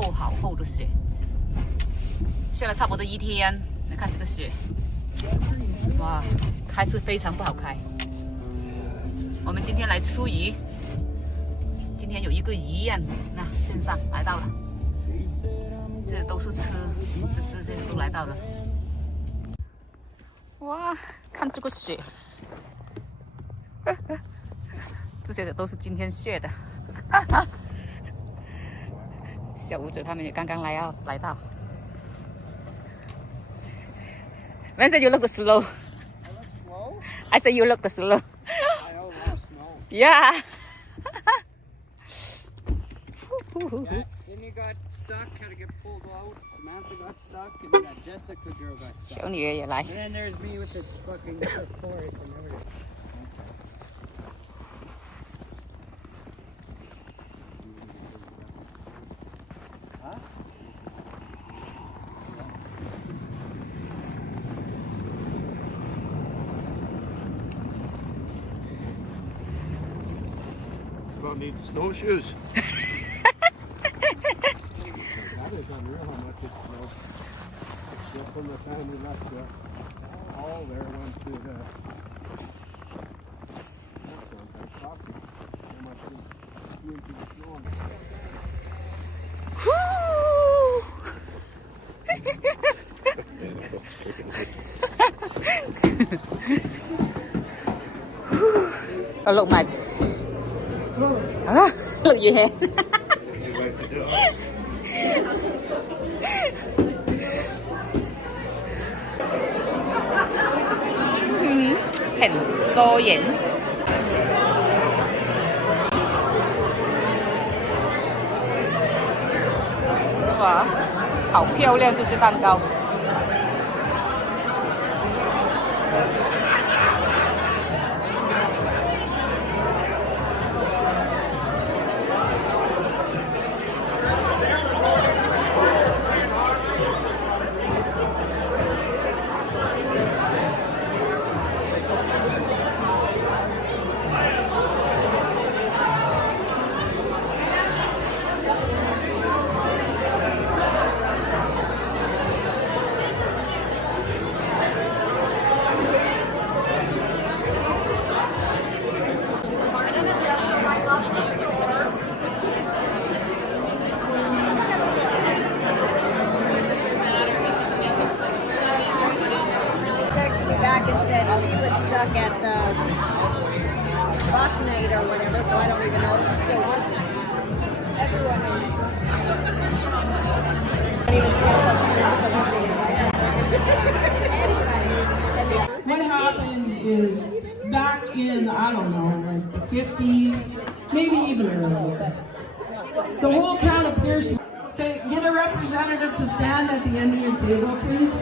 好厚的雪，下了差不多1天。来看这个雪，哇，开车非常不好开。我们今天来出鱼，今天有一个鱼宴，那镇上来到了，这都是吃，这些都来到了。哇，看这个雪，这些都是今天削的。小舞者他们也刚刚来到。When said you look slow? I said you look slow. I love snow. Yeah. Yeah, then you got stuck, had to get pulled out. Samantha got stuck, and then that Jessica girl got stuck. 小女儿也来。 And then there's me with this fucking forest and everything. Huh? It's about need snowshoes. That is unreal how much it snowed. Just from the time we left the hall there, went to the restaurant. I talked to how much it flew into the snow. Oh, look, my. Look, your hand. Hình tô dĩnh. Wow, 好漂亮这些蛋糕。Back and said she was stuck at the Buck Night or whatever, so I don't even know if she still wants it. Everyone is. What happens is back in, I don't know, like the 50s, maybe even earlier, the whole town of Pearson, okay, get a representative to stand at the end of your table, please.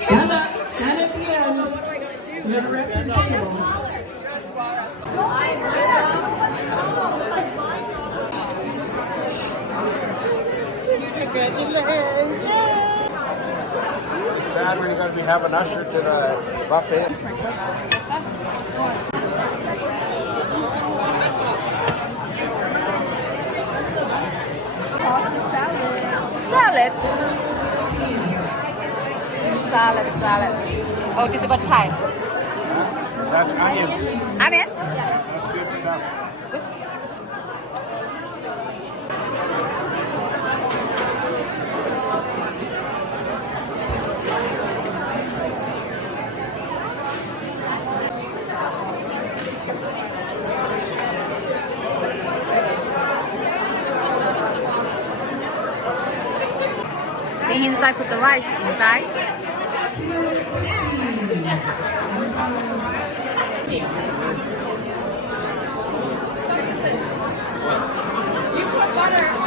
Stand up, stand at the end. You gotta rep your table. Congratulations! It's sad when you're going to be having usher to the buffet. Salad. Salad. Oh, this is what Thai? That's onions. Onion? That's good stuff. This- The inside, put the rice inside.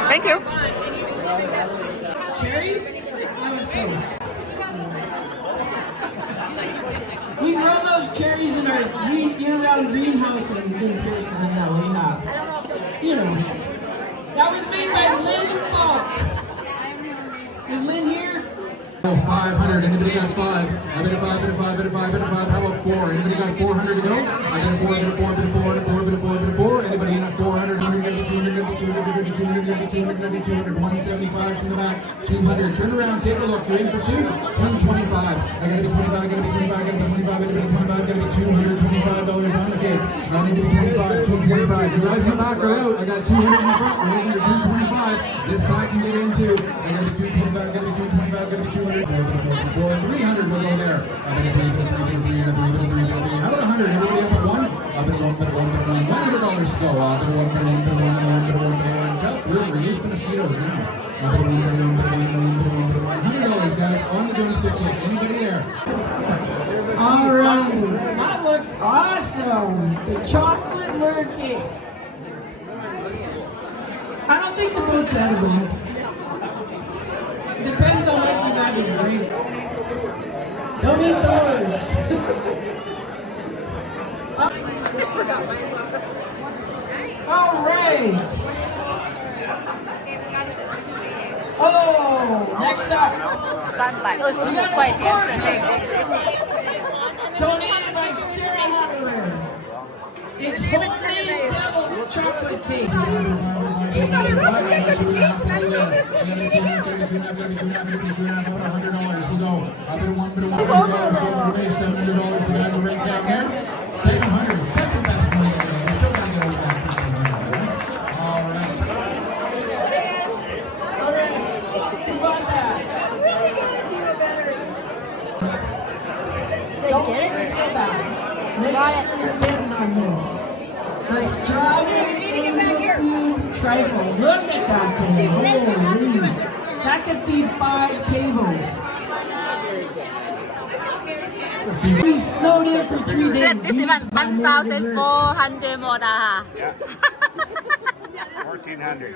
Thank you. Cherries? That was close. We grow those cherries in our year-round greenhouse in Pearson. No, we have. You know. That was made by Lynn Falk. Is Lynn here? 500. Anybody got 5? I bet a 5, bet a 5, bet a 5, bet a 5. How about 4? Anybody got 400 to go? I bet a 4, bet a 4, You're in for two. 225. I gotta be 25. I gotta be 25. I gotta be 25. I gotta be 25. I gotta be $225 on the cake. I need to be 25. 225. You guys in the back are out. I got 200 in the front. We're waiting for 225. This side can get into. I gotta be 225. I gotta be 225. I gotta be 200. 300 will go there. I gotta be 3. How about 100? Everybody up at one? Up at one. $100 to go. Up at one. Tell through. Release the mosquitoes now. $100, guys, on the drumstick cake. Anybody there? All right, that looks awesome. The chocolate lure cake. I don't think the boat's edible. Depends on what you got to drink. Don't eat the lures. All right. Oh, next up. 325块钱整个。 Donated by Sarah Schiller. It's homemade devil's chocolate cake. You got a rubber cake on your taste, and I don't know this was $100. We'll go. Up at one. $700. The guys are right down there. 700. Second best one. We still gotta get over that. All right. Who bought that? That's really gonna do it better. Don't feel that. Got it. You're bidding on this. The strawberry food trifle. Look at that thing. Holy. That could feed 5 tables. We snowed in for 3 days. This is 1,400 more 的哈。 1,400.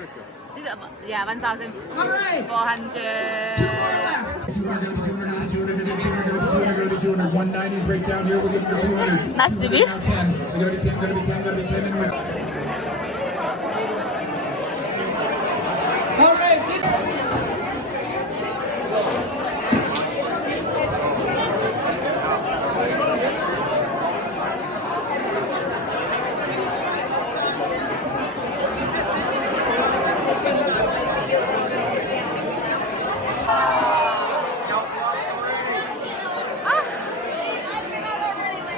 This is yeah 1,400. All right. 200. 190's right down here. We're getting to 200. That's to be. 10. We gotta be 10. Gotta be 10. Gotta be 10. And All right.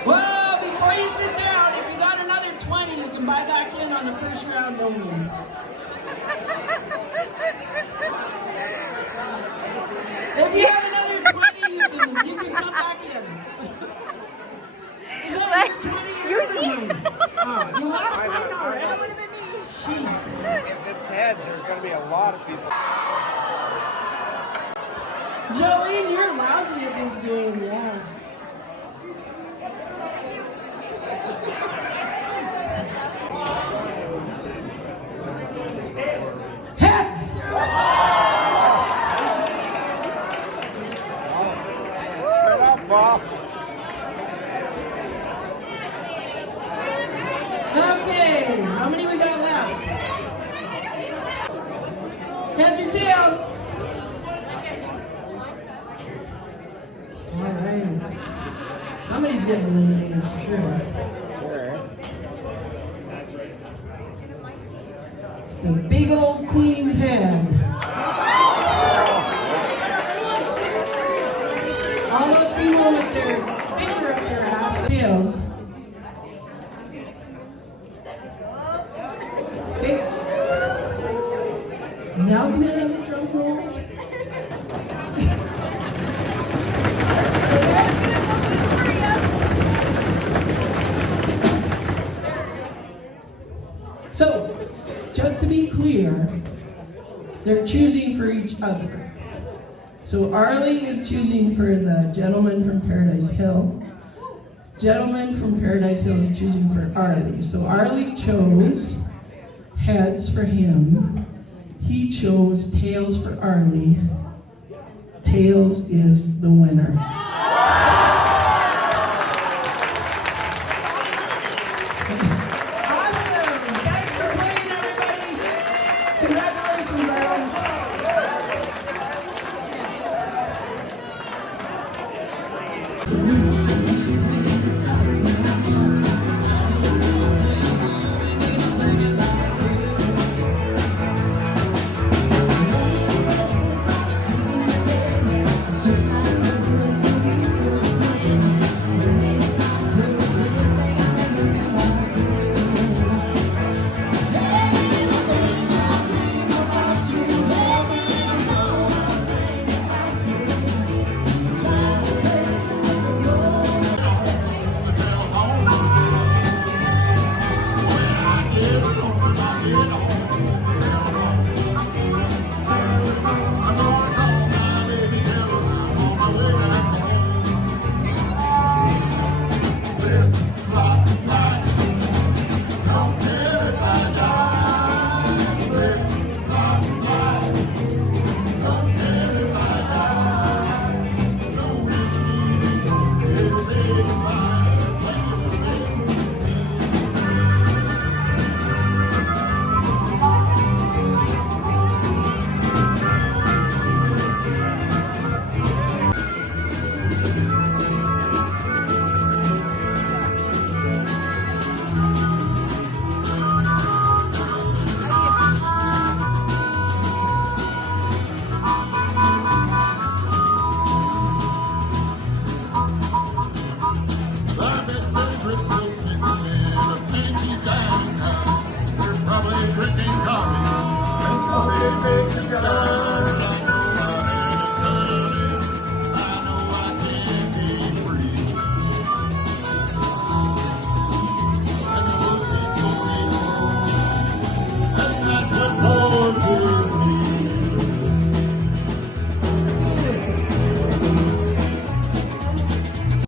Well, before you sit down, if you got another 20, you can buy back in on the first round only. If you have another 20, you can come back in. Is that 20 you lost one already? That would have been me. Jeez. If it's heads, there's going to be a lot of people. Jolene, you're lousy at this game, yeah. Heads! Get up, Bob. Okay, how many we got left? Heads or tails? All right. Somebody's getting eliminated for sure. The big old queen's head. All those people with their finger up their ass. Tails. Okay. Now can I have a drum roll? So, just to be clear, they're choosing for each other. So Arlie is choosing for the gentleman from Paradise Hill. Gentleman from Paradise Hill is choosing for Arlie. So Arlie chose heads for him. He chose tails for Arlie. Tails is the winner. Congratulations, Arlie.